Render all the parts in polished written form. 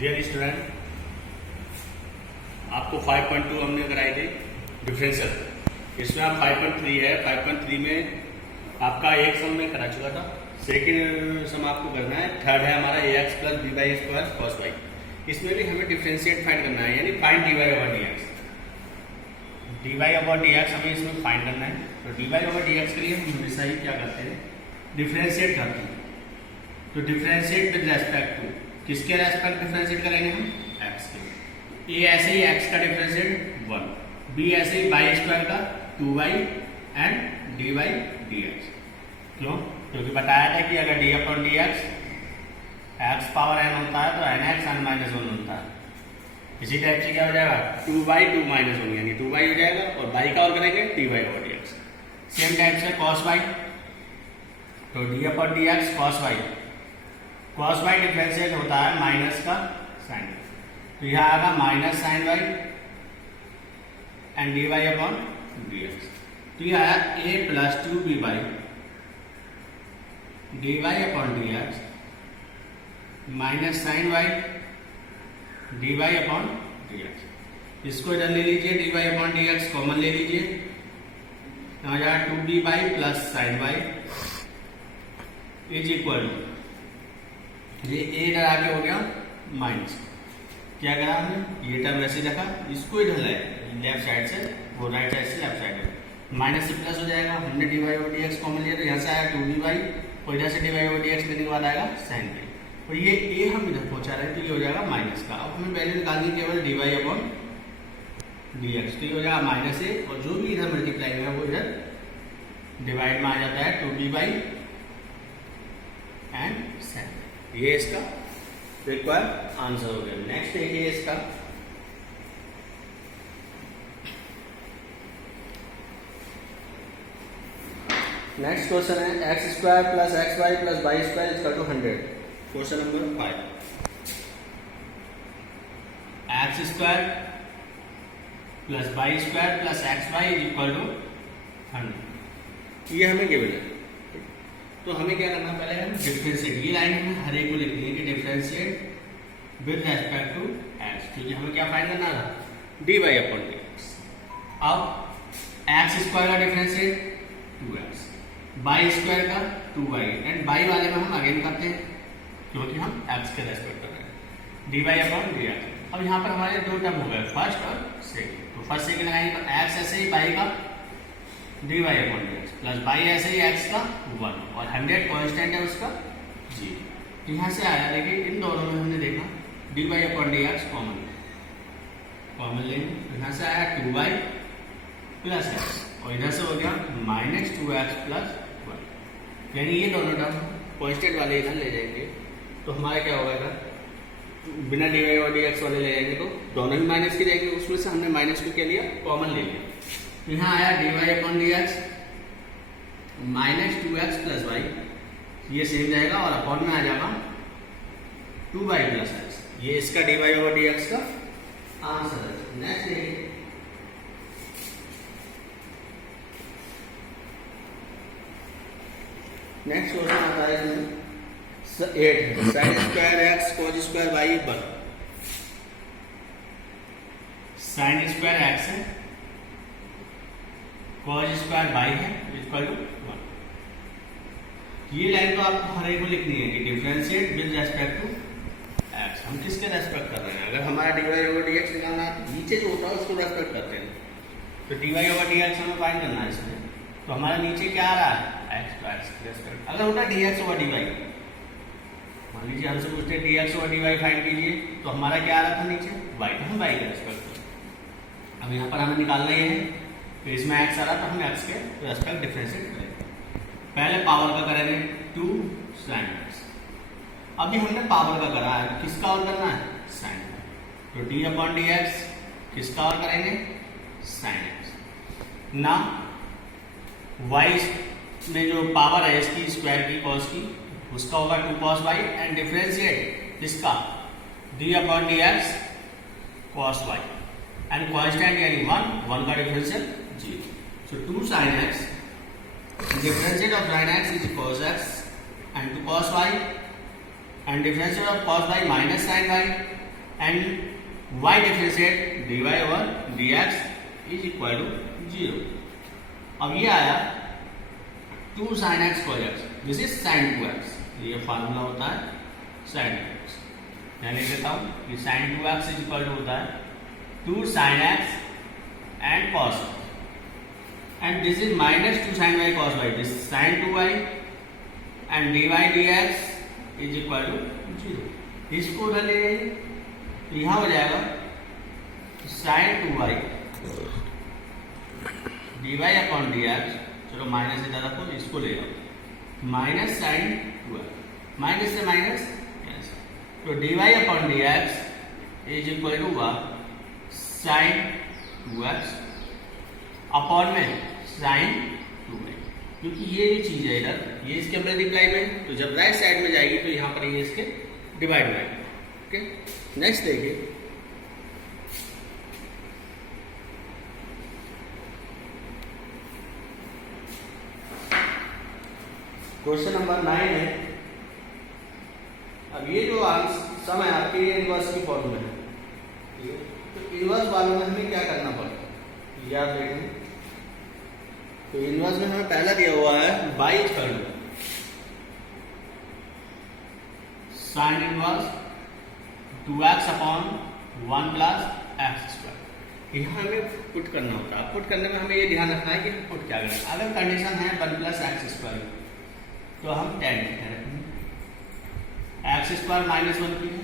Dear student, आपको 5.2 हमने कराई थी डिफरेंशियल। इसमें आप 5.3 है। 5.3 में आपका एक सम में करा चुका था, सेकेंड सम आपको करना है। थर्ड है हमारा ax plus B by square cos Y. इसमें भी हमें डिफरेंशिएट फाइंड करना है, यानी find dy over dx। dy over dx हमें इसमें फाइंड करना है। तो dy ओवर dx के लिए हम हमेशा ही क्या करते हैं, डिफरेंशिएट करते हैं। तो डिफरेंशिएट विद रेस्पेक्ट टू, किसके रेस्पेक्ट डिफरेंशिएट करेंगे हम, x के। a ऐसे ही x का डिफरेंशिएट 1, b ऐसे ही बाई स्क्वायर का 2y एंड dy dx। क्यों? क्योंकि बताया था कि अगर D upon D x power n होता है तो nx n माइनस 1 होता है। इसी टाइप से क्या हो जाएगा, 2y 2 माइनस 1 यानी 2y हो जाएगा, और y का और करेंगे dy over dx। Same type से cos y, तो D upon D x cos Y. Cos Y differentiate होता है माइनस का साइन, तो यह आएगा minus sine Y and D Y upon D x. तो यह आया a plus 2b by D Y upon D x minus sine Y D Y upon D X. इसको इधर ले लीजिए, D Y upon D x common ले लीजिए, यहाँ जाएगा 2b by plus sine Y is equal to, ये a इधर आके हो गया माइनस। क्या करा हमने, ये टर्म वैसे रखा, इसको इधर लाए लेफ्ट साइड से, वो राइट साइड से लेफ्ट साइड में माइनस से प्लस हो जाएगा। हमने d y over d x common लिया, तो यहाँ से आया 2b बाई, और इधर से d y over d x लेने के बाद आएगा साइन वाई, और ये a हम इधर पहुंचा रहे हैं, तो ये हो जाएगा माइनस का। अब हमें वैल्यू निकालनी केवल d Y upon D x, तो ये हो जाएगा माइनस a, और जो भी इधर मल्टीप्लाई है वो इधर डिवाइड में आ जाता है 2b बाई एंड 7। ये इसका रिक्वायर्ड आंसर हो गया। नेक्स्ट देखिए इसका, नेक्स्ट क्वेश्चन है x square plus x y plus y square equal to 100। Question number 5, x square plus y square plus x y equal to 100। ये हमें गिवन है, तो हमें क्या करना, पहले हम डिफरेंशिएट, ये लाइन हमें हर एक को लिखनी है कि differentiate with respect to x, क्योंकि हमें क्या फाइंड करना था, d Y upon D x. अब एक्स स्क्वायर का डिफरेंशिएट 2x, बाई स्क्वायर का 2y, एंड बाई वाले में हम अगेन करते हैं क्योंकि हम x के रेस्पेक्ट कर रहे हैं, d Y upon D x. अब यहाँ पर हमारे दो टर्म हो गए, फर्स्ट और सेकेंड। तो फर्स्ट सेकेंड लगाएंगे तो x ऐसे ही बाई का d Y upon D x plus y ऐसे ही x का 1, और 100 कॉन्स्टेंट है उसका 0। तो यहाँ से आया, लेकिन इन दोनों में हमने देखा d Y upon D x common लेंगे, तो यहाँ से आया 2y प्लस एक्स, और इधर से हो गया माइनस 2x प्लस 1, यानी ये दोनों टर्म कॉन्स्टेंट वाले इधर ले जाएंगे, तो हमारा क्या होगा, बिना डी वाई और डी एक्स वाले ले जाएंगे तो दोनों ही माइनस के जाएंगे, उसमें से हमने माइनस को क्या लिया, कॉमन ले लिया। यहाँ आया d Y upon D x minus 2x plus y, ये सेम जाएगा, और अपॉन में आ जाएगा 2y प्लस एक्स। ये इसका d y over d x का आंसर है। नेक्स्ट देखिए, नेक्स्ट क्वेश्चन आता है इसमें 8, sine square x cos square y one. Sine square x है, कॉस स्क्वायर वाई है, इक्वल टू 1। ये लाइन तो आपको हर एक को लिखनी है कि differentiate with respect to x. हम किसके रेस्पेक्ट कर रहे हैं, अगर हमारा d y over d x निकालना है तो नीचे जो होता है उसको रेस्पेक्ट करते हैं, तो d y over d x हमें फाइंड करना है इसमें। तो हमारा नीचे क्या आ रहा है, एक्स का रेस्पेक्ट। अगर होता d x over d y, मान लीजिए हमसे पूछते हैं d x over d y find कीजिए, तो हमारा क्या आ रहा था नीचे वाई, तो हम वाई का रेस्पेक्ट करें। अब यहाँ पर हमें निकालना ही है, तो इसमें एक्स आ रहा तो हम एक्स के रेस्पेक्ट डिफरेंशिएट करेंगे। पहले पावर का करेंगे 2 साइन एक्स। अभी हमने पावर का करा है, किसका और करना है, साइन। तो डी अपॉन डी एक्स किसका और करेंगे, साइन एक्स। ना वाई में जो पावर है इसकी स्क्वायर की कॉस की, उसका होगा 2 कॉस वाई, एंड डिफरेंशिएट इसका d upon D x cos y, and constant यानी 1 का differential 0। So 2 sin x, differentiate of sin x is cos x, and 2 cos y, and differentiate of cos y minus sin y and y differentiate dy over dx is equal to 0। अब ये आया 2 sin x cos x, this is sin 2x, ये formula होता है sin 2x। मैं लिख देता हूँ कि sin 2x is equal to होता है 2 sin x and cos y, and this is minus 2 sin y cos y, this is sin 2y and dy dx is equal to 0। इसको उधर ले जाइए तो यहाँ हो जाएगा sin 2y dy upon dx, चलो माइनस इधर रखो, इसको ले जाओ माइनस sin 2y, माइनस से माइनस तो dy upon dx is equal to sin 2x upon में sin 2y, क्योंकि ये जो चीज है इधर ये इसके मल्टीप्लाई में, तो जब राइट साइड में जाएगी तो यहाँ पर ये इसके डिवाइड में आएगी। ओके, नेक्स्ट देखिए क्वेश्चन नंबर 9 है। अब ये जो सम है आपके ये इनवर्स की फॉर्मूला है, ठीक है, तो इनवर्स वालों में हमें क्या करना पड़ता है ये आप देखें। तो इनवर्स में हमें पहला दिया हुआ है y equal to sine inverse 2x upon 1 plus x square. यहाँ हमें पुट करना होता है। पुट करने में हमें ये ध्यान रखना है कि पुट क्या करें। अगर कंडीशन है 1 प्लस एक्स स्क्वायर तो हम tan थीटा रखेंगे, एक्स स्क्वायर माइनस 1 की है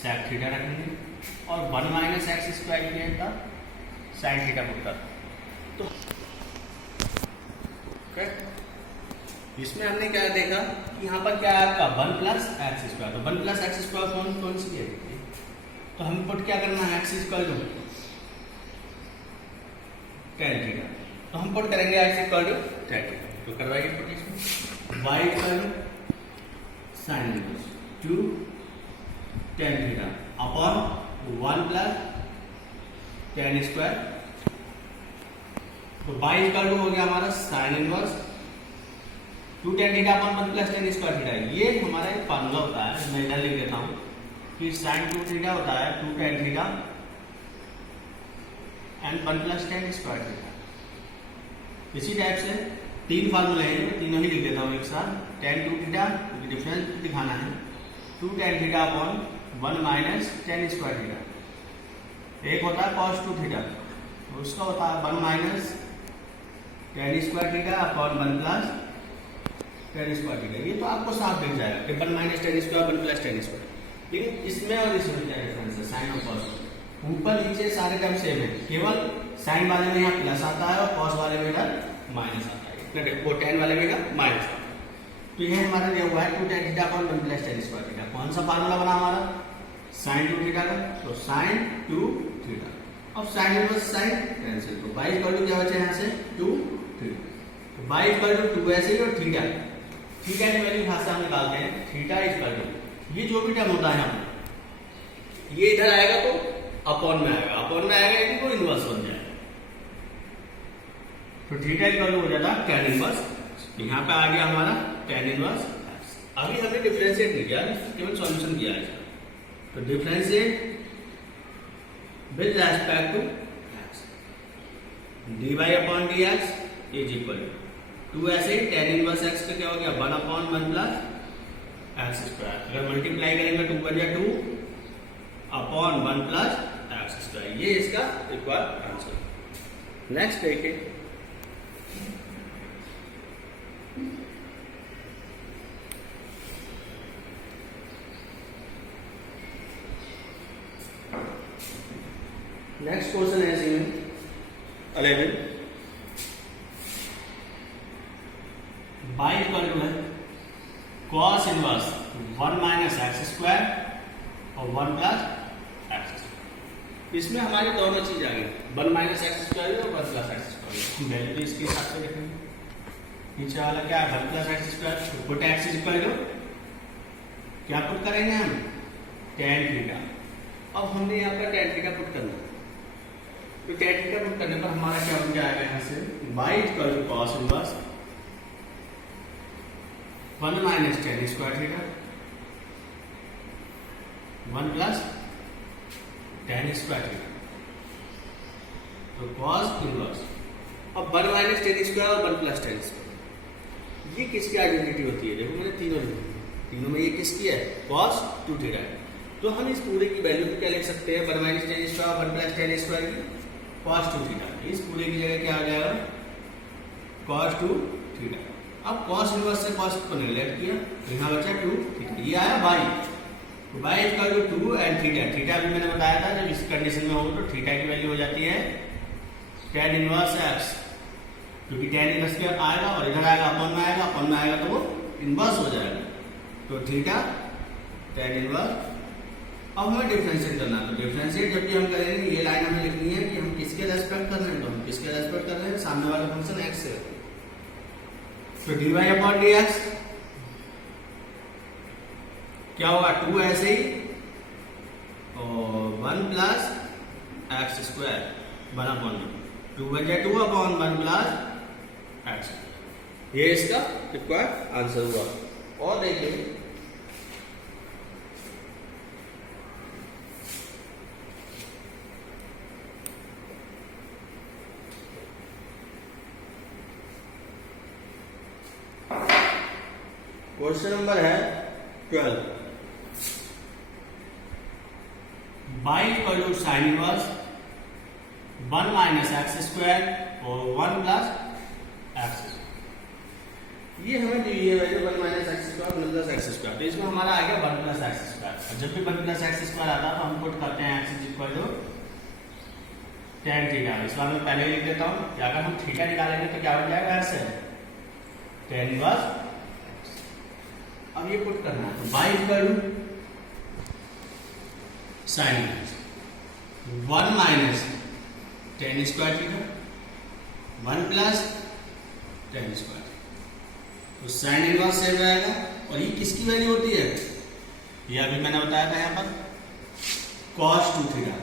sec थीटा रखेंगे, और 1 माइनस एक्स स्क्वायर की है तब साइन थीटा पुट कर। तो इसमें हमने क्या देखा कि यहाँ पर क्या है आपका 1 प्लस एक्स स्क्वायर, तो 1 प्लस एक्स स्क्वायर कौन सी है, तो हमें पुट क्या करना है एक्स स्क्वायर tan थीटा, तो हम पुट करेंगे एक्स स्क्वायर tan थीटा, तो करवाइए पुट इसमें y equal sine inverse 2 tan theta upon 1 plus tan square, तो y इक्वल टू हो गया हमारा sine inverse 2 tan theta upon 1 plus tan square theta. ये हमारा एक फार्मूला होता है, मैं इधर लिख देता हूँ कि sin 2 थीटा होता है 2 tan theta and 1 plus tan square theta. इसी टाइप से 3 फार्मूले हैं, तीनों ही लिख देता हूँ एक साथ। tan 2 थीटा क्योंकि डिफरेंस दिखाना है 2 tan theta upon 1 minus tan square theta. एक होता है cos 2 थीटा, उसका होता है 1 minus tan square theta upon 1 plus tan square theta. ये तो आपको साफ दिख जाएगा कि 1 minus tan square 1 plus tan square, लेकिन इसमें और इसमें क्या डिफरेंस है साइन और कॉस। ऊपर नीचे सारे टर्म सेम है, केवल साइन वाले में यहाँ प्लस आता है और कॉस वाले में इधर माइनस आता है, इतना देखो tan वाले में इधर माइनस आता है। तो ये हमारा दिया हुआ है 2 tan theta upon 1 plus tan square theta. कौन सा फार्मूला बना हमारा sin 2 थीटा का, तो sin 2 थीटा। अब साइन इनवर्स साइन कैंसिल, तो y इक्वल टू क्या बचा यहाँ से 2 थीटा, तो y इक्वल टू 2 ऐसे ही, और थीटा थीटा की वैल्यू भाषा हम निकालते हैं थीटा इक्वल टू ये जो भी टर्म होता है हम ये इधर आएगा तो अपॉन में आएगा, अपॉन में आएगा यदि तो इनवर्स बन जाएगा। तो थीटा इक्वल टू हो जाता है tan इनवर्स, यहाँ पे आ गया हमारा tan इनवर्स। अभी हमने डिफरेंशिएट नहीं किया, केवल सॉल्यूशन किया है। तो differentiate with respect to x, dy upon dx is equal to ऐसे ही tan इनवर्स x का क्या हो गया 1 अपॉन 1 प्लस एक्स स्क्वायर। अगर मल्टीप्लाई करेंगे तो बन जाए 2 अपॉन 1 प्लस एक्स स्क्वायर। ये इसका रिक्वायर्ड आंसर। नेक्स्ट देखिए नेक्स्ट क्वेश्चन है इसमें 11 बाई इक्वल टू है cos inverse 1 minus x square और 1 प्लस एक्स स्क्वायर। इसमें हमारे दोनों चीज आ गई 1 माइनस एक्स स्क्वायर और 1 प्लस एक्स स्क्वायर। वैल्यू तो इसके हिसाब से देखेंगे। नीचे वाला क्या है 1 प्लस एक्स स्क्वायर, तो पुट एक्स स्क्वायर को क्या पुट करेंगे हम tan थीटा। अब हमने यहाँ पर tan थीटा पुट करना, तो tan थीटा पुट करने पर हमारा क्या बन जाएगा यहाँ से y equal to cos inverse 1 minus tan square theta 1 plus tan square theta. तो कॉस इनवर्स, अब 1 माइनस tan स्क्वायर और 1 प्लस tan स्क्वायर, ये किसकी आइडेंटिटी होती है? देखो मैंने तीनों में ये किसकी है? cos 2 थीटा है। तो हम इस पूरे की वैल्यू क्या लिख सकते हैं? 1 माइनस tan स्क्वायर और 1 प्लस tan स्क्वायर की cos 2 थीटा। इस पूरे की जगह क्या आ जाएगा? cos 2 theta. अब cos इनवर्स से cos को नेगलेक्ट किया तो यहाँ बचा 2 थीटा, ये आया बाई, तो y equal to 2 and theta. Theta भी मैंने बताया था जब इस कंडीशन में हो तो थीटा की वैल्यू हो जाती है tan इनवर्स x, क्योंकि tan इनवर्स क्या आएगा और इधर आएगा अपॉन में आएगा तो वो इनवर्स हो जाएगा, तो थीटा tan इनवर्स। अब हमें डिफरेंशिएट करना है, तो डिफरेंशिएट जब भी हम करेंगे ये लाइन हमें लिखनी है कि हम किसके रेस्पेक्ट कर रहे हैं, तो हम किसके रेस्पेक्ट कर रहे हैं? सामने वाला फंक्शन x से। तो dy अपॉन dx क्या होगा? 2 ऐसे ही और 1 प्लस एक्स स्क्वायर 1 अपॉन 2 बचे 2 अपॉन 1 प्लस एक्स। ये इसका रिक्वायर्ड आंसर हुआ। और देखिए क्वेश्चन नंबर है 12, y equal to sine inverse 1 minus x square और 1 प्लस एक्स स्क्वायर। ये हमें दी है value 1 minus x square 1 plus x square, तो इसमें हमारा आ गया 1 प्लस एक्स स्क्वायर। और जब भी 1 प्लस एक्स स्क्वायर आता है तो हम पुट करते हैं x equal to tan theta. इस बार मैं पहले ही लिख देता हूँ कि अगर हम थीटा निकालेंगे तो क्या बन जाएगा? ऐसे tan इनवर्स। अब ये पुट करना है, तो y equal to sine inverse 1 minus tan square theta 1 plus tan square, तो साइन इनवर्स सेव रहेगा। और ये किसकी वैल्यू होती है? ये अभी मैंने बताया था यहाँ पर cos 2 थीटा।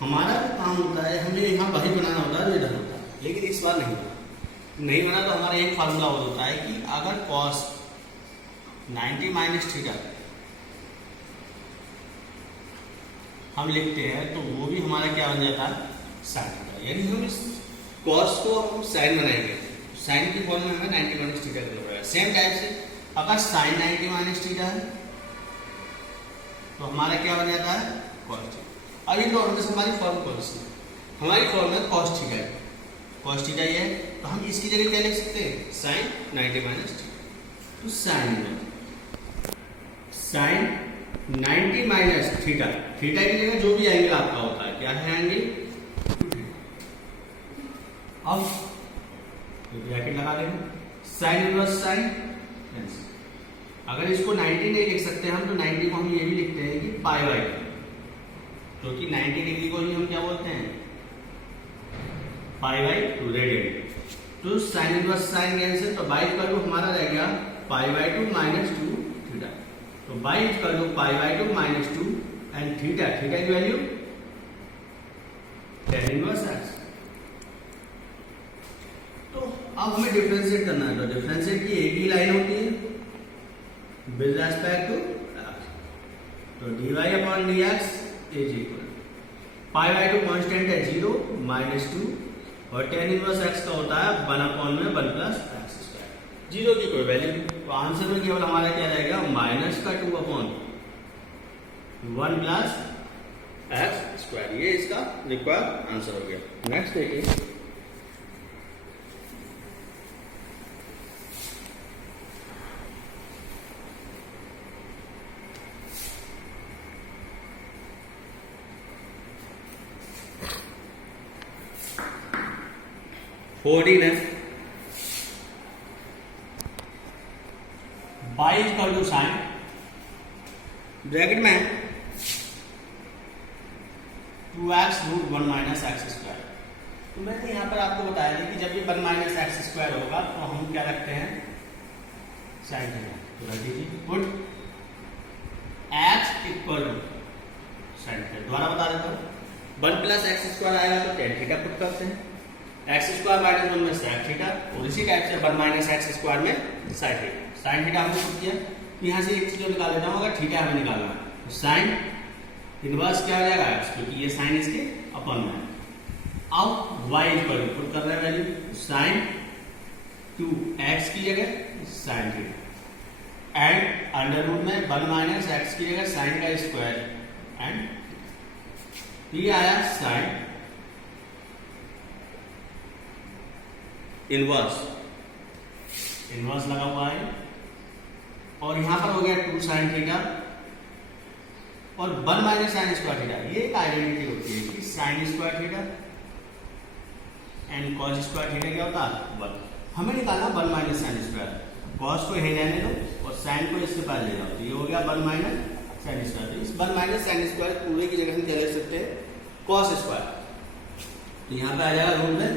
हमारा जो काम होता है हमें यहाँ वही बनाना होता है जो इधर होता है, लेकिन इस बार नहीं बना तो हमारा एक फार्मूला और होता है कि अगर cos 90 माइनस थीटा हम लिखते हैं तो वो भी हमारा क्या बन जाता है? Sine theta. यानी हम इस cos को हम साइन बनाएंगे, साइन की फॉर्म में हमें 90 माइनस थीटा करना पड़ेगा। सेम टाइप से अगर साइन 90 माइनस थीटा है तो हमारा क्या बन जाता है? cos theta. अब इन दोनों में से हमारी फॉर्म कौन सी है? हमारी फॉर्म है cos थीटा है, cos थीटा ये है, तो हम इसकी जगह क्या लिख सकते हैं? Sine 90 minus theta. तो साइन 90 माइनस थीटा, थीटा की जगह जो भी एंगल आपका होता है क्या है? एंगल। अब ब्रैकेट लगा देंगे, साइन इनवर्स साइन। अगर इसको 90 नहीं लिख सकते हम तो 90 को हम ये भी लिखते हैं कि पाई बाई, क्योंकि 90 डिग्री को ही हम क्या बोलते हैं? Pi by 2 radian. तो साइन इनवर्स साइन कैंसिल, तो बाई का हमारा रह गया पाई बाई 2 माइनस 2 थीटा। तो y equal to pi by 2 minus 2 and theta की वैल्यू tan इनवर्स x। तो अब हमें डिफरेंशिएट करना है, तो डिफरेंशिएट की एक ही लाइन होती है विद रेस्पेक्ट टू x। तो dy upon dx is equal pi by 2 constant है 0 माइनस 2 और tan इनवर्स x का होता है 1 अपॉन में 1 प्लस एक्स स्क्वायर। 0 की कोई वैल्यू, तो आंसर में केवल हमारा क्या रहेगा? माइनस का 2 अपॉन 1 प्लस एक्स स्क्वायर। ये इसका रिक्वायर्ड आंसर हो गया। नेक्स्ट देखिए, फोर्टीन है y equal to sine bracket में 2x root 1 minus x square. तो मैंने यहाँ पर आपको बताया था कि जब ये 1 माइनस एक्स स्क्वायर होगा तो हम क्या रखते हैं? Sine theta. तो रख दीजिए put x equal to sine theta. दोबारा बता देता हूँ, 1 प्लस एक्स स्क्वायर आएगा तो tan थीटा पुट करते हैं, एक्स स्क्वायर माइनस 1 में sec थीटा, और इसी टाइप से 1 माइनस एक्स स्क्वायर में साइन थीटा। साइन थीटा हमने पुट किया, तो यहाँ से एक चीज निकाल लेता हूँ, अगर थीटा हमें निकालना है तो साइन इनवर्स क्या हो जाएगा x, क्योंकि ये साइन इसके अपन में है। अब y इक्वल टू पुट कर रहे हैं वैल्यू साइन 2x की जगह sine theta and under root में 1 माइनस x की जगह साइन का स्क्वायर एंड ये आया साइन इनवर्स लगा हुआ है और यहां पर हो गया 2 साइन थीटा और 1 माइनस साइन स्क्वायर थीटा। ये एक आइडेंटिटी होती है कि sine square theta and cos square theta क्या होता है 1। हमें निकालना 1 माइनस साइन स्क्वायर, कॉस को यहीं रहने दो और साइन को इसके पास ले जाओ, तो ये हो गया 1 माइनस साइन स्क्वायर। इस 1 माइनस साइन स्क्वायर पूरे की जगह हम क्या लिख सकते हैं कॉस स्क्वायर, तो यहाँ पे आ जाएगा रूट में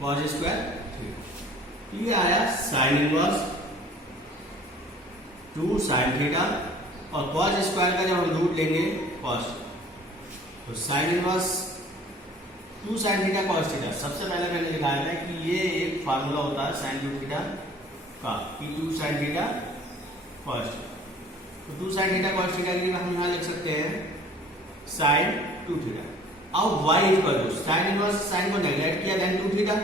कॉस स्क्वायर। ये आया साइन इनवर्स 2 साइन थीटा और कॉस स्क्वायर का जब हम रूट लेंगे कॉस, तो sine inverse 2 sine theta cos theta. सबसे पहले मैंने दिखाया था कि ये एक फार्मूला होता है साइन 2 थीटा का कि 2 साइन थीटा कॉस थीटा, तो 2 साइन थीटा कॉस थीटा के लिए हम यहाँ लिख सकते हैं साइन 2 थीटा। अब y equal to sine inverse sine को नेग्लेक्ट किया then 2 theta,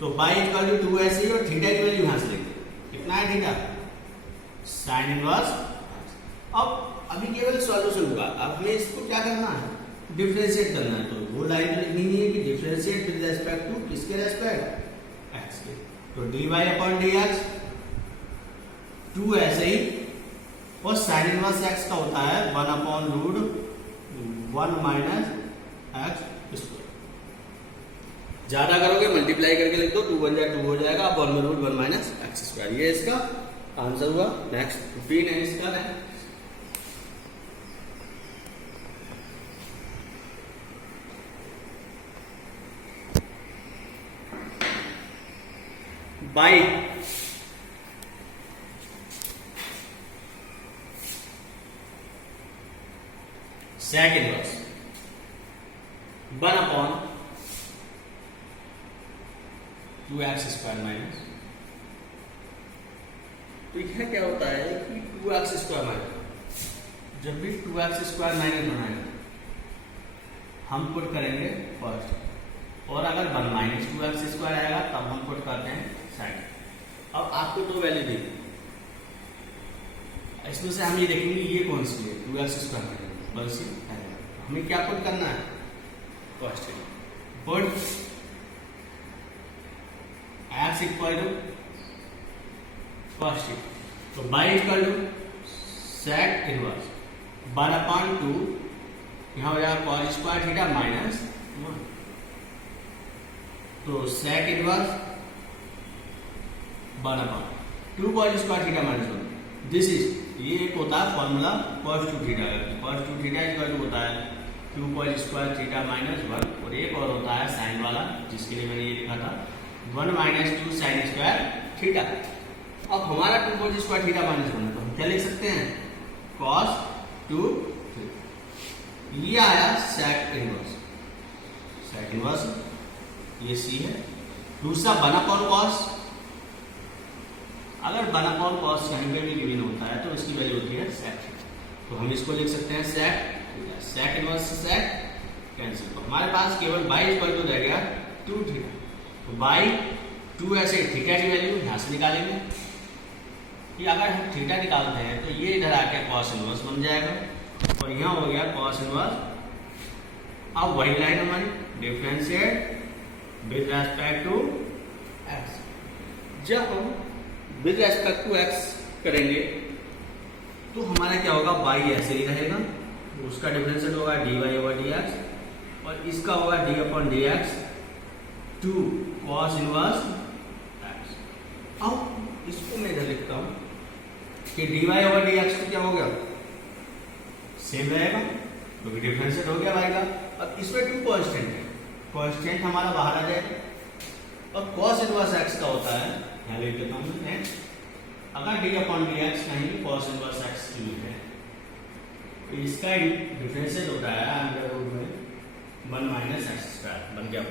so y equal to 2 ऐसे ही और थीटा की वैल्यू यहाँ से लेंगे, कितना है थीटा साइन इनवर्स। अब अभी केवल सॉल्यूशन होगा, अब हमें इसको क्या करना है डिफरेंशिएट करना है, तो वो लाइन तो लिखनी नहीं है कि डिफरेंशिएट विद रेस्पेक्ट टू किसके रेस्पेक्ट x के, तो dy अपॉन dx 2 ऐसे ही और साइन इनवर्स x का होता है 1 upon root 1 minus x square. ज्यादा करोगे मल्टीप्लाई करके लिख दो 2 1 2 हो जाएगा, अपॉन में रूट 1 माइनस x स्क्वायर। ये इसका आंसर हुआ। नेक्स्ट 15 है इसका है y sec inverse 1 upon 2x square minus, तो यह क्या होता है कि 2x स्क्वायर माइनस, जब भी 2x स्क्वायर माइनस बनाएंगे हम पुट करेंगे फर्स्ट, और अगर 1 माइनस 2x स्क्वायर आएगा तब हम पुट करते हैं साइन। अब आपको दो वैल्यू दी, इसमें से हम ये देखेंगे ये कौन सी है 2x स्क्वायर माइनस कौन सी है, हमें क्या पुट करना है first put x equal to first, तो y equal to sec inverse 1 upon 2, यहाँ हो जाएगा कॉस स्क्वायर थीटा माइनस 1, तो sec inverse 1 upon 2 cos square theta minus 1। This is ये एक होता है फॉर्मूला cos 2 थीटा का, cos 2 थीटा इक्वल टू होता है 2 कॉस स्क्वायर थीटा माइनस 1, और एक और होता है साइन वाला जिसके लिए मैंने ये लिखा था 1 माइनस 2 साइन स्क्वायर थीटा। अब हमारा 2 कॉस स्क्वायर थीटा माइनस 1 है, तो हम क्या लिख सकते हैं cos 2 थीटा। ये आया सेक इनवर्स, सेक इनवर्स ये सी है। दूसरा 1 अपॉन कॉस, अगर 1 अपॉन कॉस कहीं पे भी गिवन होता है तो इसकी वैल्यू होती है सेक, तो हम इसको लिख सकते हैं सेक, सेक इनवर्स से सेक कैंसिल, तो हमारे पास केवल y इक्वल टू रह गया 2 थीटा, तो y 2 ऐसे थीटा की वैल्यू यहाँ से निकालेंगे कि अगर हम थीटा निकालते हैं तो ये इधर आके कॉस इनवर्स बन जाएगा और यहाँ हो गया कॉस इनवर्स। अब वही लाइन हमारी differentiate with respect to x, जब हम विद रेस्पेक्ट टू x करेंगे तो हमारा क्या होगा y ऐसे ही रहेगा, उसका डिफरेंशिएट होगा dy ओवर dx और इसका होगा d upon dx 2 cos inverse x। अब इसको मैं इधर लिखता हूं कि dy ओवर dx तो क्या हो गया सेम रहेगा क्योंकि डिफरेंशिएट हो गया y का। अब इसमें 2 कांस्टेंट है, कांस्टेंट हमारा बाहर आ जाएगा और cos इनवर्स x का होता है, यहाँ लिख देता हूं मैं, अगर d अपॉन dx कहीं भी cos इनवर्स x की है तो इसका डिफरेंशिएट होता है अंडर रूट में 1 माइनस x स्क्वायर बन गया,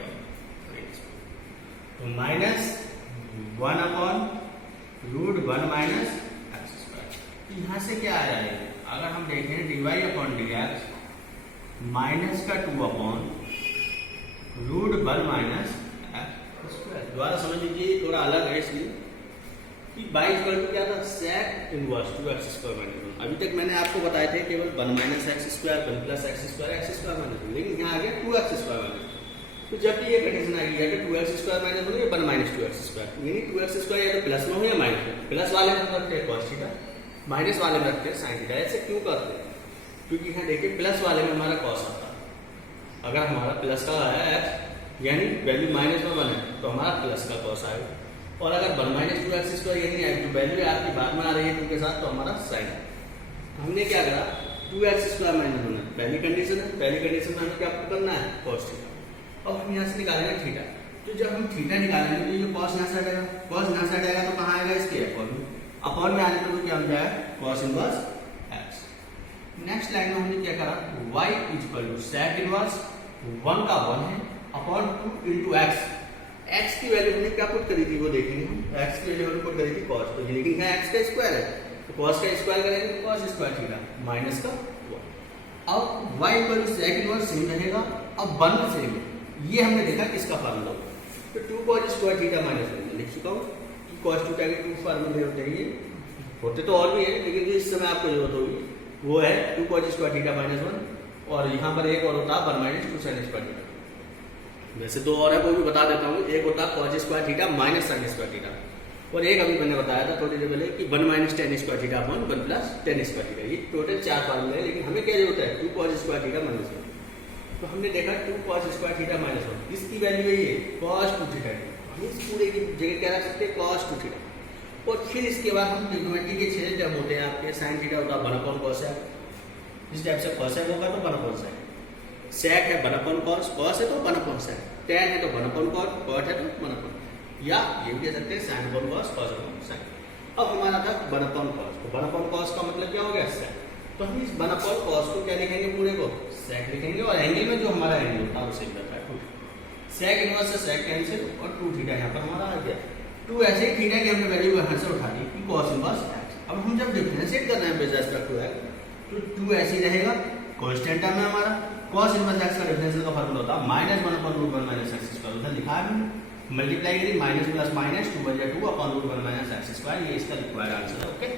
तो minus 1 upon root 1 minus x square. यहाँ से क्या आ जाएगा, अगर हम देखें dy y upon D x minus का 2 upon root 1 minus x square. दोबारा समझ लीजिए, थोड़ा अलग है इसलिए कि बाई इक्वल टू क्या था, sec inverse 2x square minus 1। अभी तक मैंने आपको बताए थे केवल 1 minus x square 1 plus x square minus 1, लेकिन यहाँ आ गया 2x स्क्वायर माइनस 1। तो जब भी ये कंडीशन आएगी या तो 2x स्क्वायर माइनस 1 या 1 माइनस 2x स्क्वायर, यानी 2x स्क्वायर या तो प्लस में हो या माइनस में। प्लस वाले में रखते हैं कॉस थीटा, माइनस वाले में रखते हैं साइन थीटा। ऐसे क्यों करते हैं, क्योंकि यहाँ देखिए प्लस वाले में हमारा कॉस आता है। अगर हमारा प्लस का है x यानी वैल्यू माइनस में 1 है तो हमारा प्लस का कॉस आएगा, और अगर 1 माइनस 2x स्क्वायर यानी जो वैल्यू आपकी बाद में आ रही है 2 के साथ तो हमारा साइन है। हमने क्या करा, 2x स्क्वायर माइनस 1 पहली कंडीशन है, पहली कंडीशन में हमें क्या करना है, कॉस थीटा। अब हम यहाँ से निकालेंगे थीटा, तो जब हम थीटा निकालेंगे तो ये कॉस यहाँ से हटेगा, कॉस यहाँ से हटेगा तो कहाँ आएगा, इसके अपॉन में आने तो क्या हो जाएगा, cos inverse x. Next line में हमने क्या करा, y equal to sec inverse 1 का 1 है अपॉन 2 इंटू एक्स। एक्स की वैल्यू हमने क्या पुट करी थी वो देखेंगे हम, एक्स की वैल्यू हमने पुट करी थी कॉस, तो लेकिन है एक्स का स्क्वायर है तो कॉस का स्क्वायर करेंगे तो कॉस स्क्वायर थीटा माइनस का 1। अब y equal to sec inverse same रहेगा, अब 1 सेम है। ये हमने देखा किसका फार्मूला, तो 2 cos स्क्वायर थीटा माइनस 1 लिख चुका हूँ कि cos थीटा के 2 फार्मूले होते हैं, ये होते तो और भी है लेकिन जो इस समय आपको जरूरत होगी वो है 2 cos स्क्वायर थीटा माइनस 1, और यहाँ पर एक और होता है 1 माइनस 2 sin स्क्वायर थीटा। वैसे दो और है वो भी बता देता हूँ, एक होता है cos square theta minus sin square theta, और एक अभी मैंने बताया था थोड़ी देर पहले कि 1 minus tan square theta upon 1 plus tan square theta. ये टोटल 4 फार्मूले हैं, लेकिन हमें क्या जरूरत है, 2 cos स्क्वायर थीटा माइनस 1। तो हमने देखा 2 cos स्क्वायर थीटा माइनस 1, इसकी वैल्यू है ये cos 2 थीटा, हम इस पूरे की जगह क्या रख सकते हैं, cos 2 थीटा। और फिर इसके बाद हम ट्रिग्नोमेट्री के 6 टर्म होते हैं आपके, sin थीटा होता है 1 अपॉन cos है, इस टाइप से cos है होगा तो 1 अपॉन sin, sec है 1 अपॉन cos, cos है तो 1 अपॉन sin, tan है तो 1 अपॉन cot, cot है तो 1 अपॉन, या ये भी कह सकते हैं sin upon cos, cos upon sin। अब हमारा था 1 अपॉन cos, तो 1 अपॉन cos का मतलब क्या हो गया, sec। तो हम इस 1 अपॉन cos को क्या लिखेंगे, पूरे को sec लिखेंगे, और एंगल में जो हमारा एंगल होता है उसे रहता है 2। sec इनवर्स से sec कैंसिल और 2 थीटा यहाँ पर हमारा आ गया। 2 ऐसे ही थीटा की हमने वैल्यू यहाँ से उठा ली कि cos इनवर्स x। अब हम जब डिफरेंशिएट करना है विद रिस्पेक्ट टू x तो 2 ऐसे ही रहेगा, कांस्टेंट टर्म है हमारा। cos इनवर्स x का डिफरेंशियल का फार्मूला होता है minus 1 upon root 1 minus x square, उधर लिखा है मल्टीप्लाई करी माइनस प्लस माइनस 2 बन जाए 2 upon root 1 minus x square, ये इसका रिक्वायर्ड आंसर है। ओके।